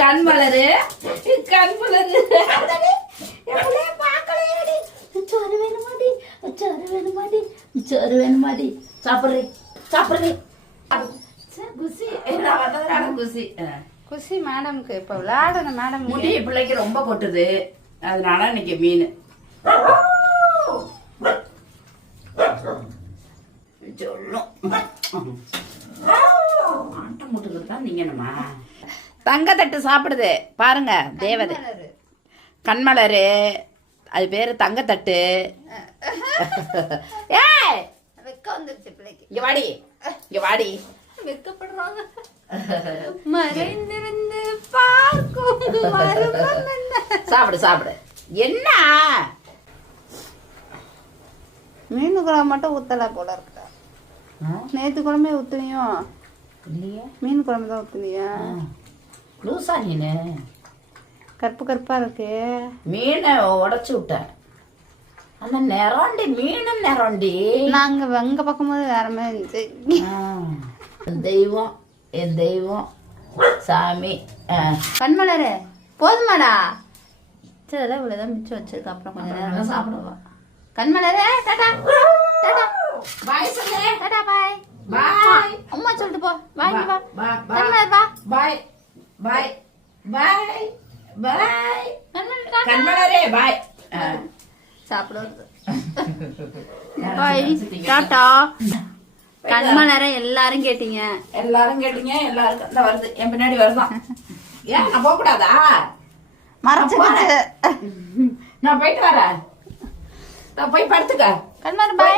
கண் மலரு கண் மலரு பாக்கலையாடி சோறு வேணுமாடி சோறு வேணுமாடி சோறு வேணுமாடி சாப்பிட்றே சாப்பிட்றே குசி நான் வந்ததுனால குசி குசி மேடம்க்கு இப்ப விளையாடணும் மேடம். முடி பிள்ளைக்கு ரொம்ப கொட்டுது, அதனால இன்னைக்கு மீன் சொல்லும். ஆட்டம் முட்டுறது தான் நீங்க நம்ம தங்கத்தட்டு சாப்பிடுது பாருங்க. தேவதை கண்மலரு, அது பேரு தங்கத்தட்டு. ஏய் வெக்க வந்துருச்சு பிள்ளைக்கு. இங்க வாடி இங்க வாடி. வெக்கப்படுறாங்க. மறைந்திருந்து பார்க்கும் மர்மம் என்ன? சாப்பிடு சாப்பிடு. என்ன மீன் குழம்பு மட்டும் ஊத்தல போல இருக்கா. நேத்து குழம்பே ஊத்துனியும் இல்லையே, மீன் குழம்பு தான் ஊத்துனியா? லூசா நீனு? கருப்பு கருப்பா இருக்கு. மீனை உடைச்சு விட்டேன். அந்த நிறண்டி மீன் நிறண்டி. நாங்க வெங்க பக்கம்போது வேற மாதிரி இருந்துச்சு. தெய்வம் என் தெய்வம் சாமி. கண்மலரு போதுமாடா? சரி அதான் இவ்வளவுதான் மிச்சம் வச்சிருக்க. அப்புறம் கொஞ்ச நேரம் சாப்பிடுவா. கண்மலரு டாடா டாடா பாய் சொல்லு. டாடா பாய் பாய். அம்மா சொல்லிட்டு போ. பாய் வா பாய் கண்மலர் வா. பாய் பாய் பாய் பாய். கண்மலர் கண்மலரே பாய். சாப்பிடுறது. பாய் டாடா. கண்மலரை எல்லாரும் கேட்டீங்க. எல்லாரும் கேட்டீங்க. எல்லாருக்கும் இந்த வருது, என் பின்னாடி வருதான். ஏன் நான் போக கூடாதா? மறைச்சு நான் போயிட்டு வரேன். நான் போய் படுத்துக்க. கண்மலர் பாய்.